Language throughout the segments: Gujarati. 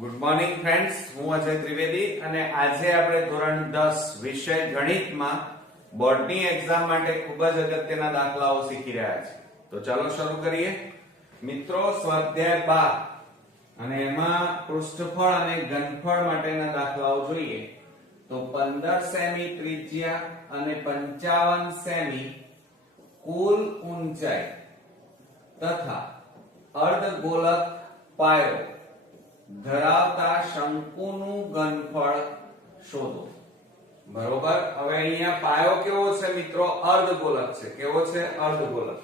ગુડ મોર્નિંગ ફ્રેન્ડ્સ, હું અજય ત્રિવેદી અને આજે આપણે ધોરણ 10 વિષય ગણિતમાં બોર્ડની એક્ઝામ માટે ખૂબ જ અગત્યના દાખલાઓ શીખી રહ્યા છીએ. તો ચાલો શરૂ કરીએ. મિત્રો, સ્વાધ્યાય 12 અને એમાં પૃષ્ઠફળ અને ઘનફળ માટેના દાખલાઓ જોઈએ. તો 15 સેમી ત્રિજ્યા અને 55 સેમી કુલ ઊંચાઈ તથા અર્ધગોલક પાયો ધરાવતા શંકુનું ઘનફળ શોધો. બરોબર. હવે અહીંયા પાયો કેવો છે મિત્રો? અર્ધગોલક છે. કેવો છે? અર્ધગોલક.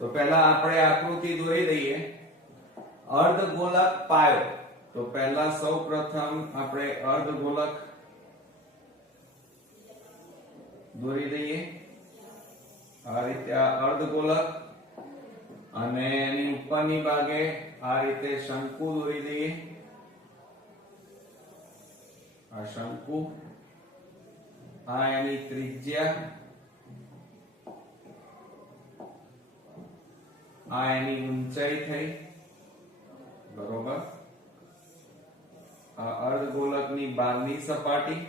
તો પહેલા આપણે આકૃતિ દોરી દઈએ. અર્ધગોલક પાયો. તો પહેલા સૌપ્રથમ આપણે અર્ધગોલક દોરી દઈએ. આ રીતે આ અર્ધગોલક અને એની ઉપરની ભાગે આ રીતે શંકુ દોરી દઈએ. આ શંકુ, આ એની ત્રિજ્યા, આ એની ઊંચાઈ થઈ. બરોબર. આ અર્ધગોલકની બહારની સપાટી.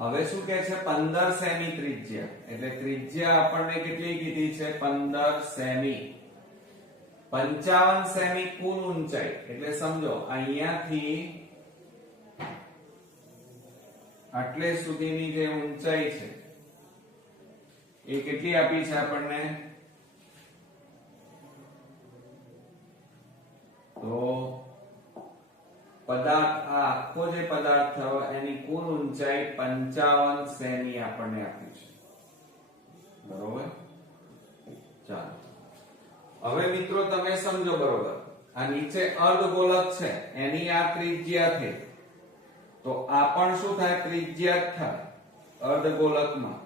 હવે શું કહે છે? 15 સેમી ત્રિજ્યા. એટલે ત્રિજ્યા આપણને કેટલી કીધી છે? 15 સેમી. 55 સેમી કુલ ઊંચાઈ. એટલે સમજો અહીંયાથી આટલે સુધીની જે ઊંચાઈ છે એ કેટલી આપી છે આપણને? તો પદાર્થ, આ આખો જે પદાર્થ થયો એની કુલ ઊંચાઈ 55 સેમી આપણને આપી છે. બરોબર. ચાલો હવે મિત્રો તમે સમજો. બરોબર. આ નીચે અર્ધગોલક છે, એની આ ત્રિજ્યા થઈ. તો આ પણ શું થાય? ત્રિજ્યા જ થાય અર્ધગોલકમાં.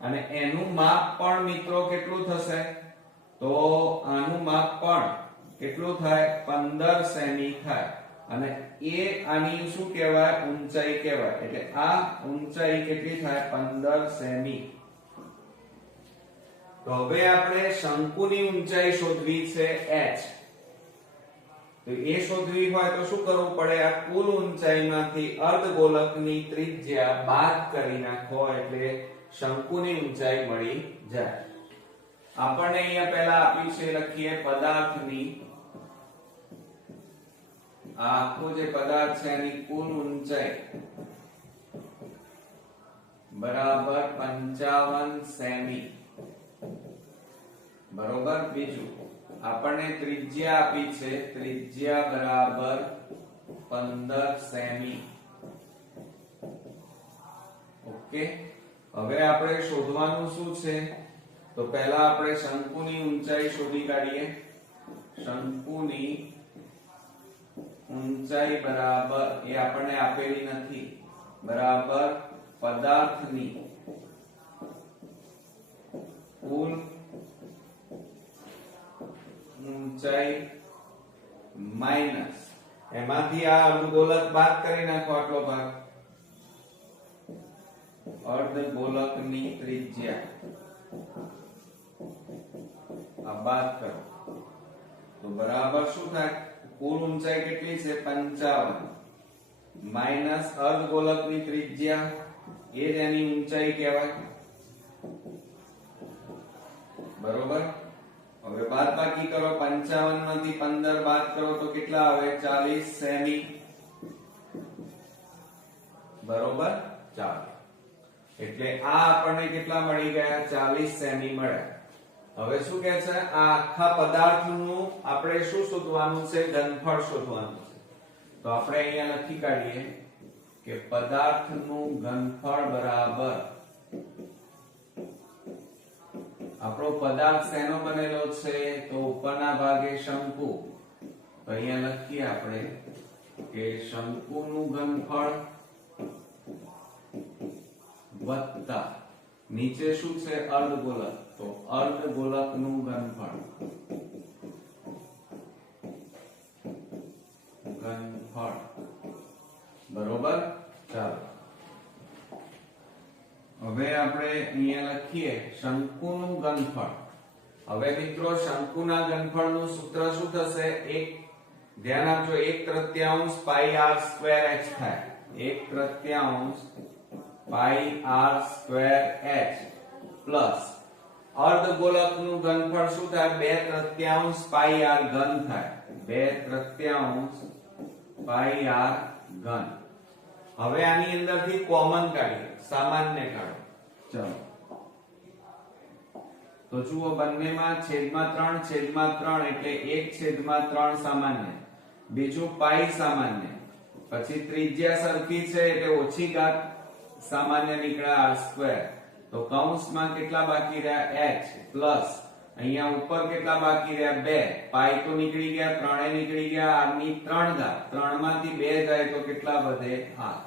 અને એનું માપ પણ મિત્રો કેટલું થશે? તો આનું માપ પણ કેટલું થાય? 15 સેમી થાય. અને એ આની શું કહેવાય? ઊંચાઈ કહેવાય. એટલે આ ઊંચાઈ કેટલી થાય? 15 સેમી. તો હવે આપણે શંકુની ઊંચાઈ શોધવી છે h. તો એ શોધવી હોય તો શું કરવું પડે? આ કુલ ઊંચાઈમાંથી અર્ધગોલકની ત્રિજ્યા બાદ કરી નાખો એટલે શંકુની ઊંચાઈ મળી જાય. આપણને અહીંયા પહેલા આપ્યું છે, લખીએ પદાર્થની, આ આખો જે પદાર્થ છે એની કુલ ઊંચાઈ બરાબર 55 સેમી. બરોબર. બીજું આપણને ત્રિજ્યા આપી છે, ત્રિજ્યા બરાબર 15 સેમી. ઓકે. હવે આપણે શોધવાનું શું છે? તો પહેલા આપણે શંકુની ઊંચાઈ શોધી કાઢીએ. શંકુની ઊંચાઈ બરાબર, એ આપણને આપેલી નથી, બરાબર પદાર્થની કુલ ઊંચાઈ માઈનસ એમાંથી આ અર્ધગોલક બાદ કરી નાખો. આટલો ભાગ અર્ધગોલકની ત્રિજ્યા આ બાદ કરો તો બરાબર શું થાય? કુલ ઊંચાઈ કેટલી છે? 55 માઈનસ અર્ધગોલકની ત્રિજ્યા, એ જ એની ઊંચાઈ કહેવાય. બરોબર. હવે બાદ બાકી કરો. 55 માંથી 15 બાદ કરો તો કેટલા આવે? 40 સેમી. બરોબર. ચાલો. એટલે આ આપણને કેટલા મળી ગયા? 40 સેમી મળ્યા. હવે શું કહે છે? આ આખા પદાર્થનું આપણે શું શોધવાનું છે? ઘનફળ શોધવાનું છે. તો આપણે અહીંયા લખી કાઢીએ કે પદાર્થનું ઘનફળ બરાબર, આપણો પદાર્થ શેનો બનેલો છે? તો ઉપરના ભાગે શંકુ. તો અહીંયા લખીએ આપણે કે શંકુનું ઘનફળ વત્તા નીચે શું છે? અર્ધગોલક. તો અર્ધગોલકનું ઘનફળ. બરોબર. ચાલો હવે આપણે અહીંયા લખીએ શંકુનું ઘનફળ. હવે મિત્રો શંકુના ઘનફળનું સૂત્ર શું થશે? 1 ધ્યાન આપજો, 1/3 પાઈ r સ્ક્વેર h થાય. 1/3 પાઈ r સ્ક્વેર h પ્લસ અર્ધગોલકનું ઘનફળ શું થાય? 2/3 પાઈ r ઘન થાય. 2/3 પાઈ r ઘન. હવે આની અંદરથી કોમન કાઢીએ, સામાન્ય કાઢો. ચલો તો જુઓ, બંનેમાં છેદમાં 3 એટલે 1/3 સામાન્ય, બીજું પાઈ સામાન્ય, પછી ત્રિજ્યા સરખી છે એટલે ઓછી ઘાત સામાન્ય નીકળ્યા r સ્ક્વેર. તો કૌંસમાં કેટલા બાકી રહ્યા? h પ્લસ અહીંયા ઉપર કેટલા બાકી રહ્યા? 2. પાઈ તો નીકળી ગયા, 3 નીકળી ગયા, r ની 3 ઘાત. 3 માંથી 2 જાય તો કેટલા વધે? r.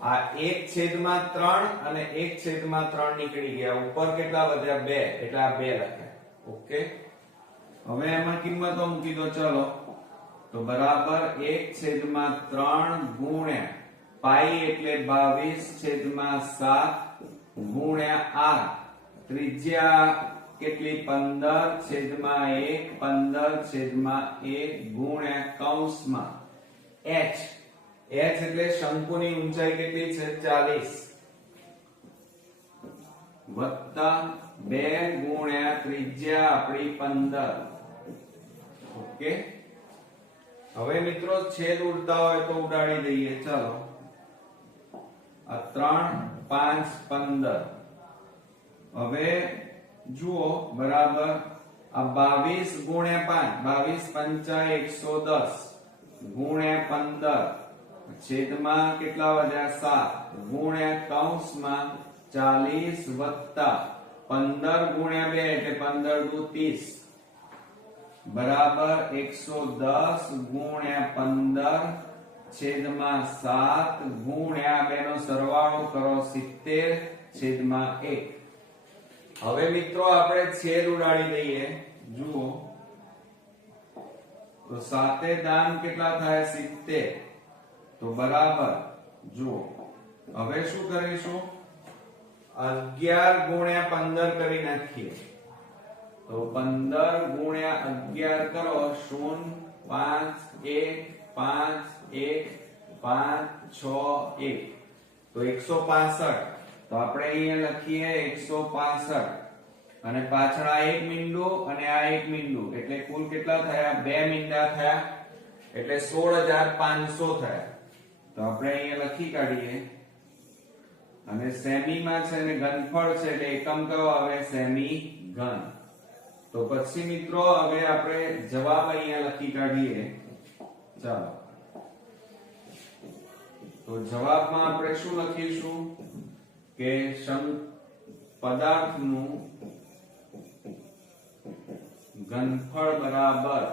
આ 1/3 અને 1/3 નીકળી ગયા, ઉપર કેટલા વધ્યા? 2, એટલે આ 2 લખ્યા. ઓકે, હવે એમાં કિંમતો મૂકી દો. ચલો તો બરાબર 1/3 ગુણ્યા પાઈ એટલે 22/7 ગુણ્યા r, ત્રિજ્યા કેટલી? 15/1, 15/1 ગુણ્યા કૌંસમાં h. h એટલે શંકુની ઊંચાઈ કેટલી છે? 40 વત્તા 2 ગુણ્યા ત્રિજ્યા આપણી 15. ઓકે, હવે મિત્રો છેદ ઉડતા હોય તો ઉડાડી દઈએ. ચાલો, આ 3, 5, 15. હવે જુઓ બરાબર આ 22 ગુણ્યા 5, 22 × 5 = 110 ગુણ્યા 15 છેદમાં કેટલા વધ્યા? 7 ગુણ્યા કૌંસમાં 40 વત્તા 15 ગુણ્યા 2 એટલે 15 દુ 30 બરાબર 110 ગુણ્યા 15 છેદમાં 7 ગુણ્યા 2 નો સરવાળો કરો 70/1. હવે મિત્રો આપણે છેદ ઉડાડી દઈએ. જુઓ તો 7 દાન કેટલા થાય? 70. તો બરાબર જુઓ, હવે શું કરીશું? 11 ગુણ્યા 15 કરી નાખીએ. તો 15 ગુણ્યા 11 કરો 0, 5, 1, 5, 1, 5, 6, 1 તો 165. તો આપણે અહીંયા લખીએ 165 અને પાછળ આ એક મીંડું અને આ એક મીંડું એટલે કુલ કેટલા થયા? 2 મીંડા થયા એટલે 16500 થયા. તો આપણે અહીંયા લખી કાઢીએ. અને સેમી માં છે ને ઘનફળ છે એટલે એકમ કયો આવે? સેમી ઘન. તો પછી મિત્રો હવે આપણે જવાબ અહીંયા લખી કાઢીએ. ચાલો, તો જવાબમાં આપણે શું લખીશું કે પદાર્થનું ઘનફળ બરાબર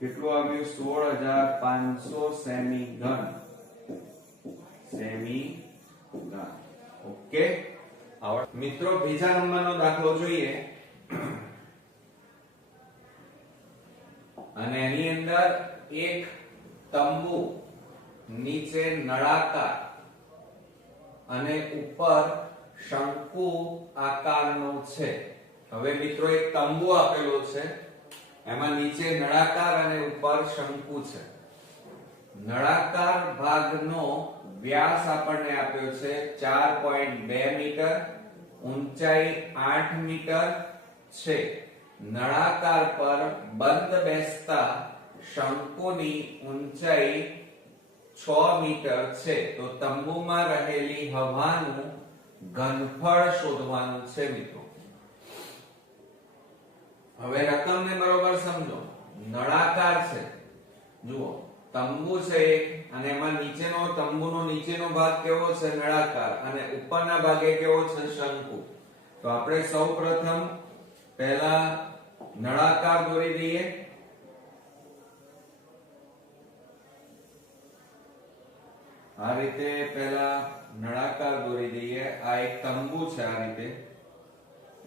કેટલું આવ્યું? 16500 સેમી ઘન. સેમી ઘન. ઓકે, મિત્રો બીજા નંબરનો દાખલો જોઈએ. અને એની અંદર એક તંબુ નીચે નળાકાર અને ઉપર શંકુ આકારનો છે. હવે મિત્રો એક તંબુ આપેલો છે, એમાં નીચે નળાકાર અને ઉપર શંકુ છે. નળાકાર ભાગનો વ્યાસ આપણને આપ્યો છે 4.2 મીટર, ઊંચાઈ 8 મીટર છે. નળાકાર પર બંધ બેસતા શંકુની ઊંચાઈ 6 મીટર છે. તો તંબુમાં રહેલી હવાનું ઘનફળ શોધવાનું છે મિત્રો. હવે રકમને બરોબર સમજો. નળાકાર છે, જુઓ તંબુ છે એક, અને એમાં નીચેનો તંબુનો નીચેનો ભાગ કેવો છે? નળાકાર, અને ઉપરના ભાગે કેવો છે? શંકુ. તો આપણે સૌપ્રથમ પહેલા નળાકાર દોરી દઈએ. આ રીતે પહેલા નળાકાર દોરી દઈએ. આ એક તંબુ છે આ રીતે,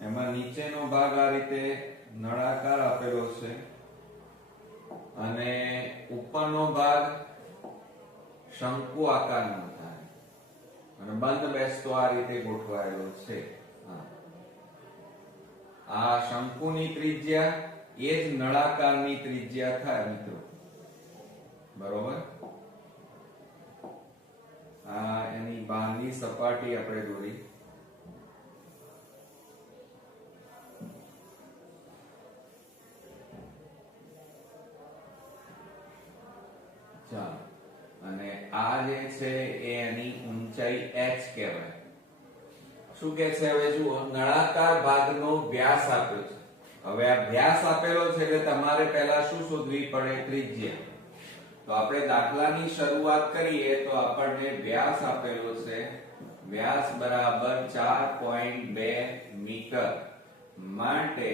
એમાં નીચેનો ભાગ આ રીતે નળાકાર આપેલો છે અને ઉપરનો ભાગ શંકુ આકારનો થાય અને બંધ બેસતો આ રીતે ગોઠવાયેલો છે. આ શંકુની ત્રિજ્યા એ જ નળાકારની ત્રિજ્યા થાય મિત્રો. બરોબર, આ એની બહારની સપાટી આપણે દોરી. ચાલો, અને આ જે છે એ એની ઊંચાઈ h કહેવાય. શું કે છે હવે જુઓ, નળાકાર ભાગનો વ્યાસ આપ્યો છે. હવે આ વ્યાસ આપેલો છે એટલે તમારે પહેલા શું શોધવી પડે? ત્રિજ્યા. તો આપણે દાખલાની શરૂઆત કરીએ તો આપણને વ્યાસ આપેલો છે, વ્યાસ બરાબર 4.2 મીટર. માટે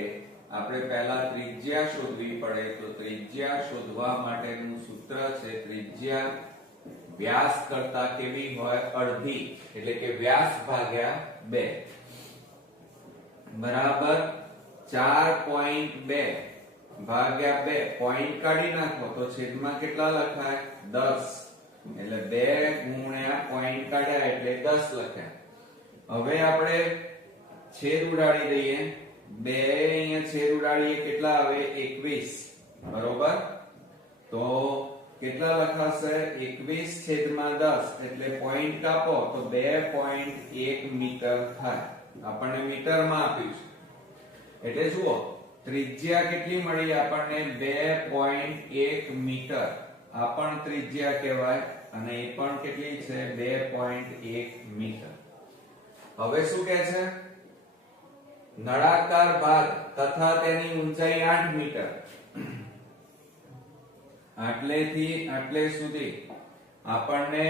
આપણે પહેલા ત્રિજ્યા શોધવી પડે. તો ત્રિજ્યા શોધવા માટેનું સૂત્ર છે, ત્રિજ્યા વ્યાસ કરતા કેવી હોય? અડધી. એટલે કે વ્યાસ ભાગ્યા 2 બરાબર 4.2 ભાગ્યા 2. પોઈન્ટ કાઢી નાખો તો છેદમાં કેટલા લખાય? 10. એટલે 2 ગુણ્યા પોઈન્ટ કાઢ્યા એટલે 10 લખાય. હવે આપણે છેદ ઉડાડી દઈએ. 2 અહીંયા છેદ ઉડાડીએ કેટલા આવે? 21. બરોબર, તો કેટલા લખાશે? 21 છેદમાં 10 એટલે પોઈન્ટ કાપો તો 2.1 મીટર થાય. આપણને મીટરમાં આપ્યું છે. એટલે જુઓ, ત્રિજ્યા કેટલી મળી આપણને? 2.1 મીટર. આ પણ ત્રિજ્યા કહેવાય અને એ પણ કેટલી છે? 2.1 મીટર. હવે શું કહે છે? નળાકાર ભાગ તથા તેની ઊંચાઈ 8 મીટર. આટલેથી આટલે સુધી આપણને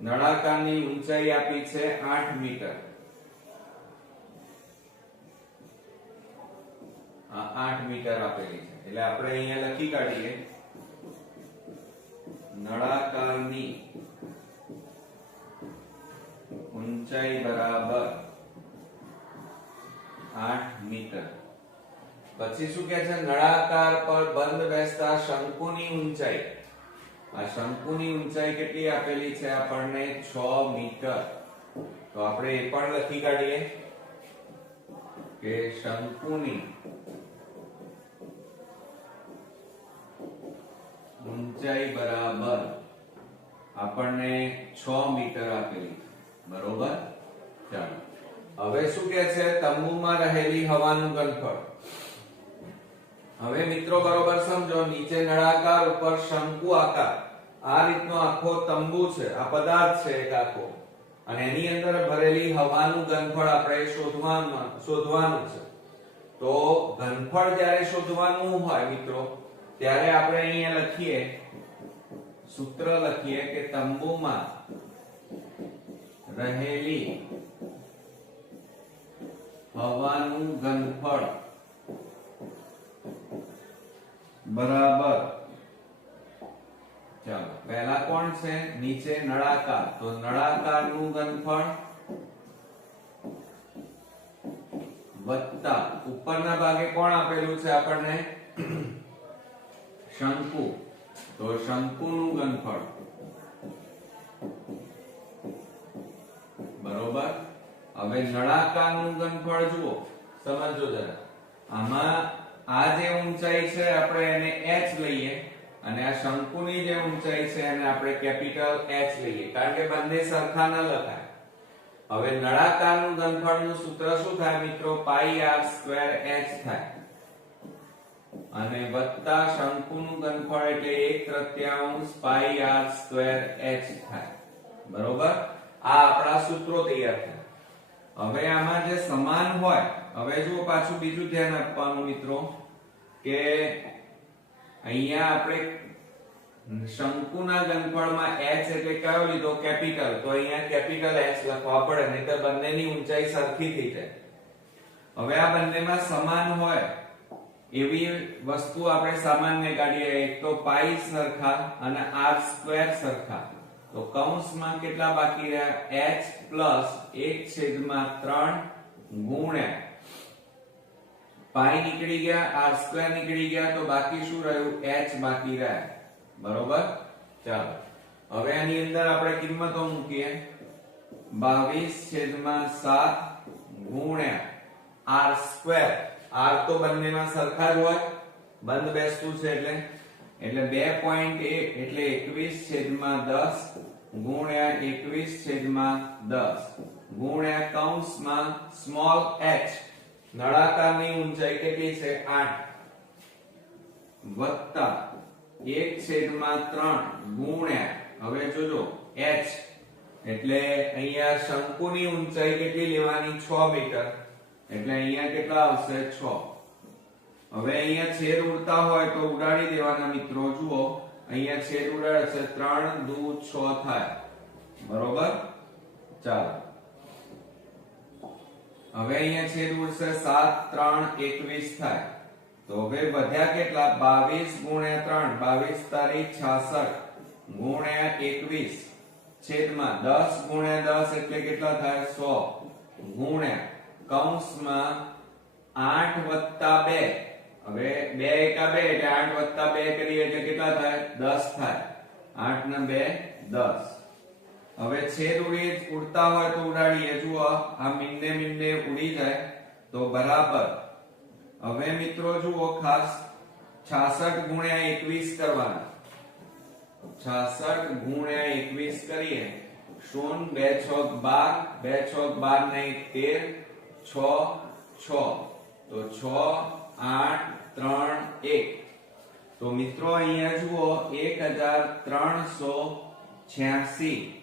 નળાકારની ઊંચાઈ આપી છે 8 મીટર. આ 8 મીટર આપેલી છે. એટલે આપણે અહીંયા લખી કાઢીએ, નળાકારની ઊંચાઈ બરાબર 8 મીટર. પછી શું કહે છે? નળાકાર પર બંધ બેસતા શંકુની ઊંચાઈ. આ શંકુની ઊંચાઈ કેટલી આપેલી છે આપણને? 6 મીટર. તો આપણે એ પણ લખી કાઢીએ કે શંકુની ઊંચાઈ બરાબર આપણને 6 મીટર આપેલી. બરોબર, ચાલો. હવે શું કહે છે? તંબુમાં રહેલી હવાનું ઘનફળ. હવે મિત્રો બરોબર સમજો, નીચે નળાકાર, ઉપર શંકુ આકાર. આ રીતનો આખો તંબુ છે, આ પદાર્થ છે એક આખો, અને એની અંદર ભરેલી હવાનું ઘનફળ આપણે શોધવાનું છે. તો ઘનફળ જ્યારે શોધવાનું હોય મિત્રો, ત્યારે આપણે અહીંયા લખીએ, સૂત્ર લખીએ કે તંબુમાં રહેલી હવાનું ઘનફળ બરાબર, ચાલો પહેલા કોણ છે? નીચે નળાકાર. તો નળાકારનું ઘનફળ વત્તા ઉપરના ભાગે કોણ આપેલું છે આપણને? શંકુ. તો શંકુનું ઘનફળ બરોબર. હવે નળાકારનું ઘનફળ જુઓ, સમજો જરા. આમાં આ જે ઊંચાઈ છે આપણે એને h લઈએ, અને આ શંકુની જે ઊંચાઈ છે એને આપણે કેપિટલ H લઈએ, કારણ કે બંને સરખા ન લખાય. હવે નળાકારનું ઘનફળનું સૂત્ર શું થાય મિત્રો? પાઈ r સ્ક્વેર h થાય, અને વત્તા શંકુનું ઘનફળ એટલે 1/3 પાઈ r સ્ક્વેર h થાય. બરોબર, આ આપણા સૂત્રો તૈયાર થાય. હવે આમાં જે સમાન હોય, હવે જુઓ પાછું બીજું ધ્યાન આપવાનું મિત્રો, કે અહીંયા આપણે શંકુના ઘનફળમાં h એટલે કયો લીધો? કેપિટલ. તો અહીંયા કેપિટલ h લખવા પડે, નહીં તો બંનેની ઊંચાઈ સરખી થઈ જાય. હવે આ બંનેમાં સમાન હોય એવી વસ્તુ આપણે સામાન્ય કાઢીએ. એક તો પાઈ સરખા અને r સ્ક્વેર સરખા. તો કૌંસમાં કેટલા બાકી રહ્યા? h પ્લસ 1/3 ગુણ્યા પાઈ નીકળી ગયા, r સ્ક્વેર નીકળી ગયા, તો બાકી શું રહ્યું? h બાકી રહ્યા. બરોબર, ચાલો હવે આની અંદર આપણે કિંમતો મૂકીએ. 22/7 ગુણ્યા r સ્ક્વેર. r તો બંનેમાં સરખા જ હોય, બંધ બેસતું છે એટલે 2.1 એટલે 21/10 ગુણ્યા 21/10 ગુણ્યા કૌંસમાં સ્મોલ h નળાકારની ઊંચાઈ કેટલી છે 8 વત્તા 1/3 ગુણ્યા હવે જોજો h એટલે અહીંયા શંકુની ઊંચાઈ કેટલી લેવાની 6 મીટર એટલે અહીંયા કેટલા આવશે 6 હવે અહીંયા છેદ ઉડતા હોય તો ઉડાડી દેવાના મિત્રો જુઓ અહીંયા છેદ ઉડાડશે 3 દુ 6 થાય બરોબર ચાલો હવે અહીંયા છેદ ઉડશે 7 3 21 થાય તો હવે વધ્યા કેટલા 22 ગુણ્યા 3 22 તારીખ 66 ગુણ્યા 21 છેદમાં 10 ગુણ્યા 10 એટલે કેટલા થાય 100 ગુણ્યા કૌંસમાં 8 વત્તા 2 હવે 2 એકા 2 એટલે 8 વત્તા 2 કરીએ એટલે કેટલા થાય 10 થાય 8 ને 2 10 હવે છેદ ઉડતા હોય તો ઉડાડીએ જુઓ આ મીંડે ઉડી જાય તો બરાબર હવે મિત્રો જુઓ ખાસ 66 ગુણ્યા 21 કરવાના 66 ગુણ્યા 21 કરીએ 0 2 6 12 2 6 12 ને 13 6 6 તો 6 8 3 1 તો મિત્રો અહીંયા જુઓ 1386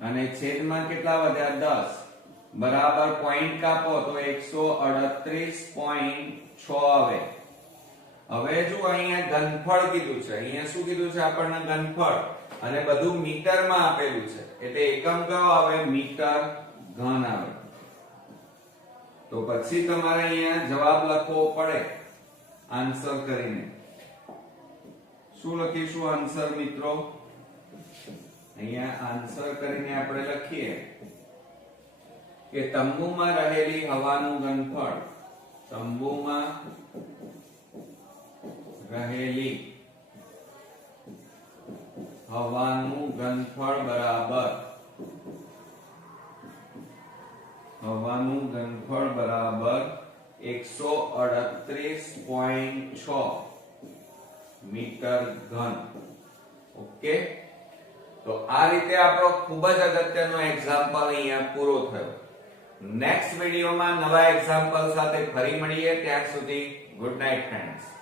અને છેદમાં કેટલા વધ્યા 10 બરાબર પોઈન્ટ કાપો તો 138.6 આવે હવે જો અહીંયા ઘનફળ કીધું છે અહીંયા શું કીધું છે આપણને ઘનફળ અને બધું મીટરમાં આપેલું છે એટલે એકમ કયો આવે મીટર ઘન આવે તો પછી તમારે અહીંયા જવાબ લખવો પડે આન્સર કરીને શું લખીશું આન્સર મિત્રો અહીંયા આન્સર કરીને આપણે લખીએ કે તંબુમાં રહેલી હવાનું ઘનફળ તંબુમાં રહેલી હવાનું ઘનફળ બરાબર 138.6 મીટર ઘન ઓકે તો આ રીતે આપણો ખૂબ જ અગત્યનો એક્ઝામ્પલ અહીંયા પૂરો થયો નેક્સ્ટ વિડિયોમાં નવા એક્ઝામ્પલ સાથે ફરી મળીએ ત્યાં સુધી ગુડ નાઇટ ફ્રેન્ડ્સ